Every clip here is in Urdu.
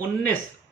19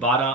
12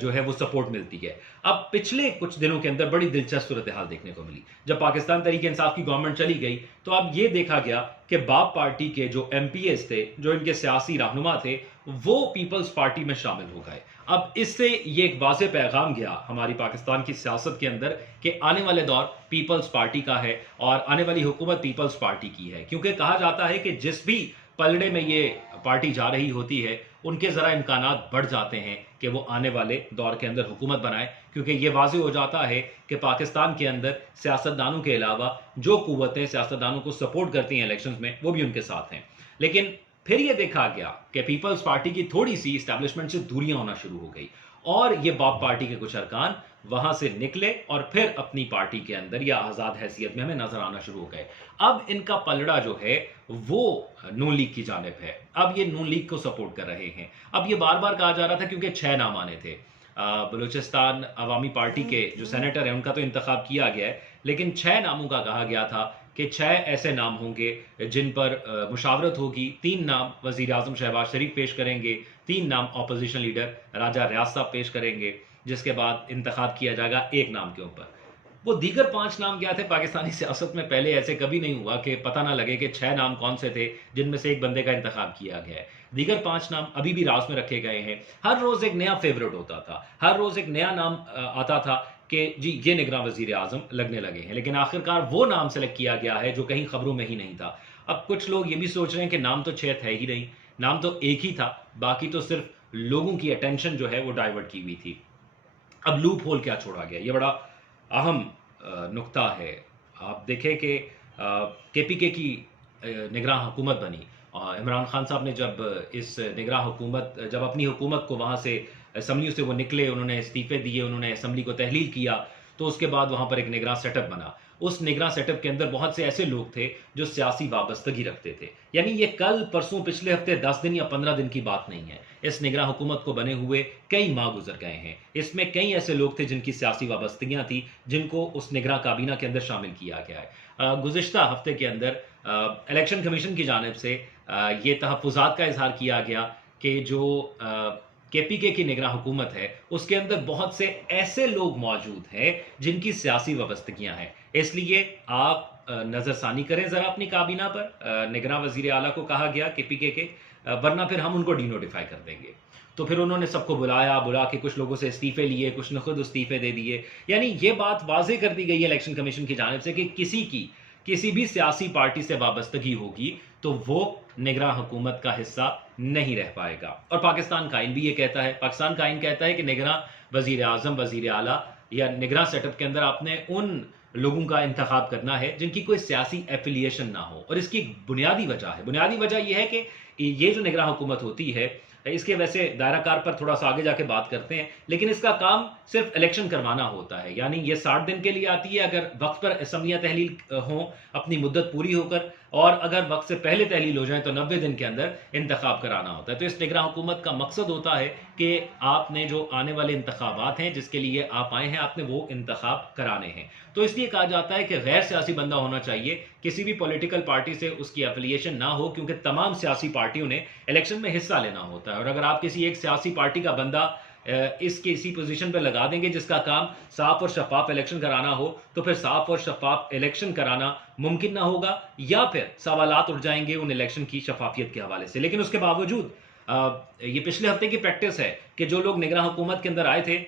جو ہے وہ سپورٹ ملتی ہے. اب پچھلے کچھ دنوں کے اندر بڑی دلچسپ صورتحال دیکھنے کو ملی. جب پاکستان تحریک انصاف کی گورنمنٹ چلی گئی تو اب یہ دیکھا گیا کہ باپ پارٹی کے جو ایم پی ایز تھے، جو ان کے سیاسی رہنما تھے، وہ پیپلز پارٹی میں شامل ہو گئے. اب اس سے یہ ایک واضح پیغام گیا ہماری پاکستان کی سیاست کے اندر کہ آنے والے دور پیپلز پارٹی کا ہے اور آنے والی حکومت پیپلز پارٹی کی ہے. کیونکہ کہا جاتا ہے کہ جس بھی پلڑے میں یہ پارٹی جا رہی ہوتی ہے ان کے ذرا امکانات بڑھ جاتے ہیں کہ وہ آنے والے دور کے اندر حکومت بنائے. کیونکہ یہ واضح ہو جاتا ہے کہ پاکستان کے اندر سیاستدانوں کے علاوہ جو قوتیں سیاستدانوں کو سپورٹ کرتی ہیں الیکشنز میں، وہ بھی ان کے ساتھ ہیں. لیکن پھر یہ دیکھا گیا کہ پیپلز پارٹی کی تھوڑی سی اسٹیبلشمنٹ سے دوریاں ہونا شروع ہو گئی اور یہ باپ پارٹی کے کچھ ارکان وہاں سے نکلے اور پھر اپنی پارٹی کے اندر یا آزاد حیثیت میں ہمیں نظر آنا شروع ہو گئے. اب ان کا پلڑا جو ہے وہ نون لیگ کی جانب ہے. اب یہ نون لیگ کو سپورٹ کر رہے ہیں. اب یہ بار بار کہا جا رہا تھا کیونکہ 6 نام آنے تھے. بلوچستان عوامی پارٹی کے جو سینیٹر ہیں ان کا تو انتخاب کیا گیا ہے، لیکن 6 ناموں کا کہا گیا تھا کہ 6 ایسے نام ہوں گے جن پر مشاورت ہوگی. 3 نام وزیر اعظم شہباز شریف پیش کریں گے، 3 نام اپوزیشن لیڈر راجہ ریاض صاحب پیش کریں گے، جس کے بعد انتخاب کیا جائے گا ایک نام کے اوپر. وہ دیگر 5 نام کیا تھے؟ پاکستانی سیاست میں پہلے ایسے کبھی نہیں ہوا کہ پتہ نہ لگے کہ 6 نام کون سے تھے جن میں سے ایک بندے کا انتخاب کیا گیا ہے. دیگر 5 نام ابھی بھی راز میں رکھے گئے ہیں. ہر روز ایک نیا فیورٹ ہوتا تھا، ہر روز ایک نیا نام آتا تھا کہ جی یہ نگراں وزیر اعظم لگنے لگے ہیں. لیکن آخرکار وہ نام سلیکٹ کیا گیا ہے جو کہیں خبروں میں ہی نہیں تھا. اب کچھ لوگ یہ بھی سوچ رہے ہیں کہ نام تو 6 تھے ہی نہیں، نام تو ایک ہی تھا، باقی تو صرف لوگوں کی اٹینشن جو ہے وہ ڈائیورٹ کی ہوئی تھی. اب لوپ ہول کیا چھوڑا گیا؟ یہ بڑا اہم نقطہ ہے. آپ دیکھیں کہ کے پی کے کی نگراں حکومت بنی. عمران خان صاحب نے جب اس نگراں حکومت، جب اپنی حکومت کو وہاں سے اسمبلیوں سے وہ نکلے، انہوں نے استعفے دیے، انہوں نے اسمبلی کو تحلیل کیا، تو اس کے بعد وہاں پر ایک نگراں سیٹ اپ بنا. اس نگراں سیٹ اپ کے اندر بہت سے ایسے لوگ تھے جو سیاسی وابستگی رکھتے تھے. یعنی یہ کل پرسوں پچھلے ہفتے 10 دن یا 15 دن کی بات نہیں ہے. اس نگراں حکومت کو بنے ہوئے کئی ماہ گزر گئے ہیں. اس میں کئی ایسے لوگ تھے جن کی سیاسی وابستگیاں تھیں، جن کو اس نگراں کابینہ کے اندر شامل کیا گیا ہے. گزشتہ ہفتے کے اندر الیکشن کمیشن کی جانب سے یہ تحفظات کا اظہار کیا گیا کہ جو کے پی کے کی نگراں حکومت ہے اس کے اندر بہت سے ایسے لوگ موجود ہیں جن کی سیاسی وابستگیاں ہیں. اس لیے آپ نظر ثانی کریں ذرا اپنی کابینہ پر. نگراں وزیر اعلیٰ کو کہا گیا کے پی کے ورنہ پھر ہم ان کو ڈی نوٹیفائی کر دیں گے. تو پھر انہوں نے سب کو بلا کے کچھ لوگوں سے استعفے لیے، کچھ نے خود استعفے دے دیے. یعنی یہ بات واضح کر دی گئی ہے الیکشن کمیشن کی جانب سے کہ کسی بھی سیاسی پارٹی سے وابستگی ہوگی تو وہ نگراں حکومت کا حصہ نہیں رہ پائے گا. اور پاکستان کا آئین بھی یہ کہتا ہے، پاکستان کا آئین کہتا ہے کہ نگراں وزیر اعظم، وزیر اعلیٰ یا نگراں سیٹ اپ کے اندر آپ نے ان لوگوں کا انتخاب کرنا ہے جن کی کوئی سیاسی ایفیلیشن نہ ہو. اور اس کی بنیادی وجہ یہ ہے کہ یہ جو نگراں حکومت ہوتی ہے، اس کے ویسے دائرہ کار پر تھوڑا سا آگے جا کے بات کرتے ہیں، لیکن اس کا کام صرف الیکشن کروانا ہوتا ہے. یعنی یہ 60 دن کے لیے آتی ہے اگر وقت پر اسمبلیاں تحلیل ہوں، اپنی مدت پوری ہو کر، اور اگر وقت سے پہلے تحلیل ہو جائیں تو 90 دن کے اندر انتخاب کرانا ہوتا ہے. تو اس نگراں حکومت کا مقصد ہوتا ہے کہ آپ نے جو آنے والے انتخابات ہیں جس کے لیے آپ آئے ہیں، آپ نے وہ انتخاب کرانے ہیں. تو اس لیے کہا جاتا ہے کہ غیر سیاسی بندہ ہونا چاہیے، کسی بھی پولیٹیکل پارٹی سے اس کی ایفیلیشن نہ ہو، کیونکہ تمام سیاسی پارٹیوں نے الیکشن میں حصہ لینا ہوتا ہے. اور اگر آپ کسی ایک سیاسی پارٹی کا بندہ اس کی اسی پوزیشن پہ لگا دیں گے جس کا کام صاف اور شفاف الیکشن کرانا ہو، تو پھر صاف اور شفاف الیکشن کرانا ممکن نہ ہوگا، یا پھر سوالات اٹھ جائیں گے ان الیکشن کی شفافیت کے حوالے سے. لیکن اس کے باوجود یہ پچھلے ہفتے کی پریکٹس ہے کہ جو لوگ نگراں حکومت کے اندر آئے تھے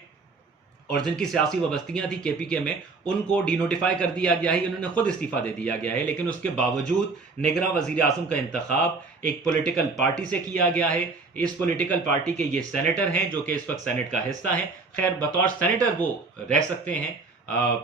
اور جن کی سیاسی وابستگیاں تھی کے پی کے میں، ان کو ڈی نوٹیفائی کر دیا گیا ہے، انہوں نے خود استعفیٰ دے دیا گیا ہے. لیکن اس کے باوجود نگراں وزیر اعظم کا انتخاب ایک پولیٹیکل پارٹی سے کیا گیا ہے. اس پولیٹیکل پارٹی کے یہ سینیٹر ہیں جو کہ اس وقت سینٹ کا حصہ ہیں. خیر بطور سینیٹر وہ رہ سکتے ہیں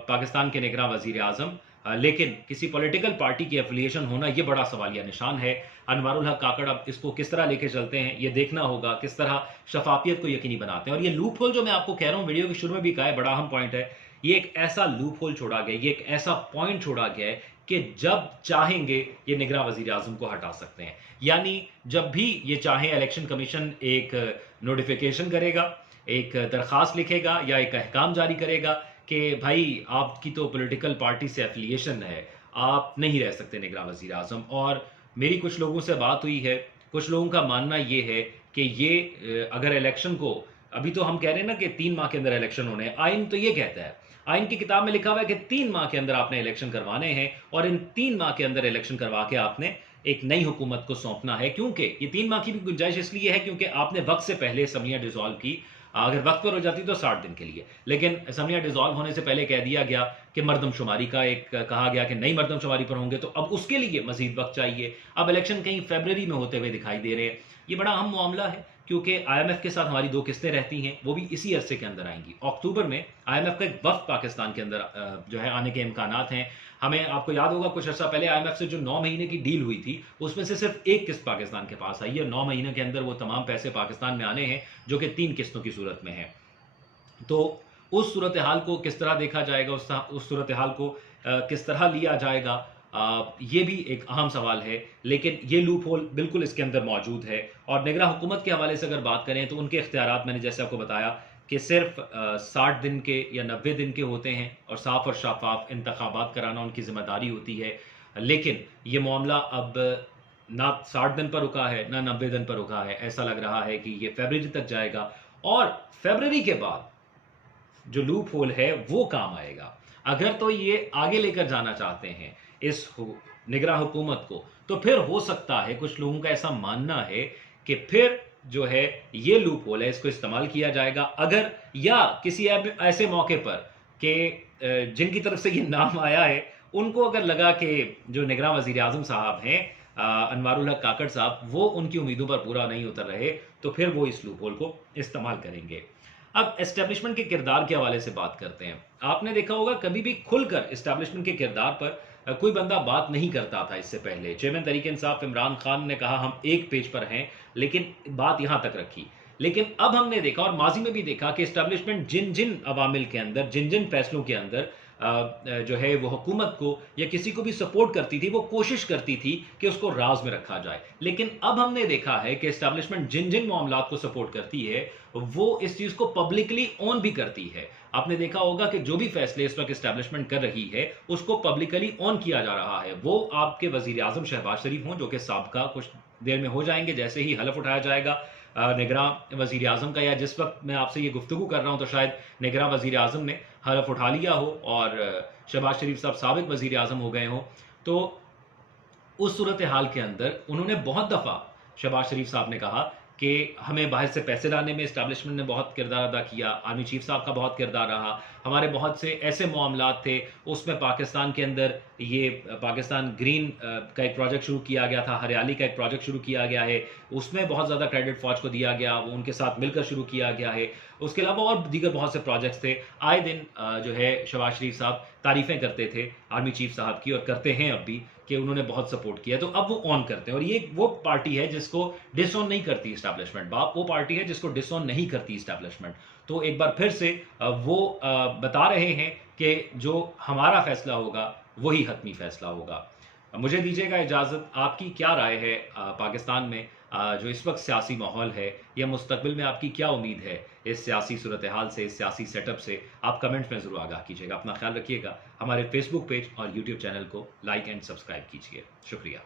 پاکستان کے نگراں وزیر اعظم، لیکن کسی پولیٹیکل پارٹی کی ایفیلیشن ہونا یہ بڑا سوالیہ نشان ہے. انوار الحق کاکڑ اب اس کو کس طرح لے کے چلتے ہیں یہ دیکھنا ہوگا، کس طرح شفافیت کو یقینی بناتے ہیں. اور یہ لوپ ہول جو میں آپ کو کہہ رہا ہوں، ویڈیو کے شروع میں بھی کہا ہے، بڑا اہم پوائنٹ ہے. یہ ایک ایسا لوپ ہول چھوڑا گیا، یہ ایک ایسا پوائنٹ چھوڑا گیا ہے کہ جب چاہیں گے یہ نگراں وزیر اعظم کو ہٹا سکتے ہیں. یعنی جب بھی یہ چاہیں الیکشن کمیشن ایک نوٹیفیکیشن کرے گا، ایک درخواست لکھے گا یا ایک احکام جاری کرے گا کہ بھائی آپ کی تو پولیٹیکل پارٹی سے ایفیلیشن ہے، آپ نہیں رہ سکتے نگراں وزیر اعظم. اور میری کچھ لوگوں سے بات ہوئی ہے، کچھ لوگوں کا ماننا یہ ہے کہ یہ اگر الیکشن کو ابھی تو ہم کہہ رہے ہیں نا کہ 3 ماہ کے اندر الیکشن ہونے ہیں، آئین تو یہ کہتا ہے، آئین کی کتاب میں لکھا ہوا ہے کہ 3 ماہ کے اندر آپ نے الیکشن کروانے ہیں، اور ان 3 ماہ کے اندر الیکشن کروا کے آپ نے ایک نئی حکومت کو سونپنا ہے، کیونکہ یہ 3 ماہ کی بھی گنجائش اس لیے ہے کیونکہ آپ نے وقت سے پہلے اسمبلیاں ڈیزالو کی، اگر وقت پر ہو جاتی تو 60 دن کے لیے، لیکن اسمبلیاں ڈیزالو ہونے سے پہلے کہہ دیا گیا کہ مردم شماری کا ایک کہا گیا کہ نئی مردم شماری پر ہوں گے، تو اب اس کے لیے مزید وقت چاہیے، اب الیکشن کہیں فیبرری میں ہوتے ہوئے دکھائی دے رہے ہیں، یہ بڑا اہم معاملہ ہے کیونکہ آئی ایم ایف کے ساتھ ہماری 2 قسطیں رہتی ہیں، وہ بھی اسی عرصے کے اندر آئیں گی، اکتوبر میں آئی ایم ایف کا ایک وفد پاکستان کے اندر جو ہے آنے کے امکانات ہیں، ہمیں آپ کو یاد ہوگا کچھ عرصہ پہلے آئی ایم ایف سے جو 9 مہینے کی ڈیل ہوئی تھی اس میں سے صرف ایک قسط پاکستان کے پاس آئی ہے، 9 مہینے کے اندر وہ تمام پیسے پاکستان میں آنے ہیں جو کہ 3 قسطوں کی صورت میں ہیں، تو اس صورتحال کو کس طرح دیکھا جائے گا، اس صورتحال کو کس طرح لیا جائے گا، یہ بھی ایک اہم سوال ہے، لیکن یہ لوپ ہول بالکل اس کے اندر موجود ہے، اور نگراں حکومت کے حوالے سے اگر بات کریں تو ان کے اختیارات میں نے جیسے آپ کو بتایا کہ صرف 60 دن کے یا 90 دن کے ہوتے ہیں، اور صاف اور شفاف انتخابات کرانا ان کی ذمہ داری ہوتی ہے، لیکن یہ معاملہ اب نہ 60 دن پر رکا ہے نہ 90 دن پر رکا ہے، ایسا لگ رہا ہے کہ یہ فیبرری تک جائے گا، اور فیبرری کے بعد جو لوپ ہول ہے وہ کام آئے گا، اگر تو یہ آگے لے کر جانا چاہتے ہیں اس نگراں حکومت کو، تو پھر ہو سکتا ہے کچھ لوگوں کا ایسا ماننا ہے کہ پھر جو ہے یہ لوپ ہول ہے اس کو استعمال کیا جائے گا، اگر یا کسی ایسے موقع پر کہ جن کی طرف سے یہ نام آیا ہے ان کو اگر لگا کہ جو نگراں وزیر اعظم صاحب ہیں انوار الحق کاکڑ صاحب وہ ان کی امیدوں پر پورا نہیں اتر رہے، تو پھر وہ اس لوپ ہول کو استعمال کریں گے۔ اب اسٹیبلشمنٹ کے کردار کے حوالے سے بات کرتے ہیں، آپ نے دیکھا ہوگا کبھی بھی کھل کر اسٹیبلشمنٹ کے کردار پر کوئی بندہ بات نہیں کرتا تھا اس سے پہلے، چیئرمین تحریک انصاف عمران خان نے کہا ہم ایک پیج پر ہیں، لیکن بات یہاں تک رکھی، لیکن اب ہم نے دیکھا اور ماضی میں بھی دیکھا کہ اسٹیبلشمنٹ جن جن عوامل کے اندر، جن جن فیصلوں کے اندر جو ہے وہ حکومت کو یا کسی کو بھی سپورٹ کرتی تھی، وہ کوشش کرتی تھی کہ اس کو راز میں رکھا جائے، لیکن اب ہم نے دیکھا ہے کہ اسٹیبلشمنٹ جن جن معاملات کو سپورٹ کرتی ہے وہ اس چیز کو پبلکلی اون بھی کرتی ہے، آپ نے دیکھا ہوگا کہ جو بھی فیصلے اس وقت اسٹیبلشمنٹ کر رہی ہے اس کو پبلکلی اون کیا جا رہا ہے، وہ آپ کے وزیر اعظم شہباز شریف ہوں جو کہ سابقہ کچھ دیر میں ہو جائیں گے جیسے ہی حلف اٹھایا جائے گا نگراں وزیر اعظم کا، یا جس وقت میں آپ سے یہ گفتگو کر رہا ہوں تو شاید نگراں وزیر اعظم نے حلف اٹھا لیا ہو اور شہباز شریف صاحب سابق وزیر اعظم ہو گئے ہوں، تو اس صورتحال کے اندر انہوں نے بہت دفعہ شہباز شریف صاحب نے کہا کہ ہمیں باہر سے پیسے لانے میں اسٹیبلشمنٹ نے بہت کردار ادا کیا، آرمی چیف صاحب کا بہت کردار رہا، ہمارے بہت سے ایسے معاملات تھے اس میں پاکستان کے اندر یہ پاکستان گرین کا ایک پروجیکٹ شروع کیا گیا تھا، ہریالی کا ایک پروجیکٹ شروع کیا گیا ہے، اس میں بہت زیادہ کریڈٹ فوج کو دیا گیا، وہ ان کے ساتھ مل کر شروع کیا گیا ہے، اس کے علاوہ اور دیگر بہت سے پروجیکٹس تھے، آئے دن جو ہے شہباز شریف صاحب تعریفیں کرتے تھے آرمی چیف صاحب کی اور کرتے ہیں اب بھی کہ انہوں نے بہت سپورٹ کیا، تو اب وہ آن کرتے ہیں، اور یہ وہ پارٹی ہے جس کو ڈس آن نہیں کرتی اسٹیبلشمنٹ، باپ وہ پارٹی ہے جس کو ڈس آن نہیں کرتی اسٹیبلشمنٹ، تو ایک بار پھر سے وہ بتا رہے ہیں کہ جو ہمارا فیصلہ ہوگا وہی حتمی فیصلہ ہوگا۔ مجھے دیجیے گا اجازت، آپ کی کیا رائے ہے پاکستان میں جو اس وقت سیاسی ماحول ہے یا مستقبل میں آپ کی کیا امید ہے اس سیاسی صورتحال سے، اس سیاسی سیٹ اپ سے؟ آپ کمنٹس میں ضرور آگاہ کیجیے گا، اپنا خیال رکھیے گا، ہمارے فیس بک پیج اور یوٹیوب چینل کو لائک اینڈ سبسکرائب کیجیے، شکریہ۔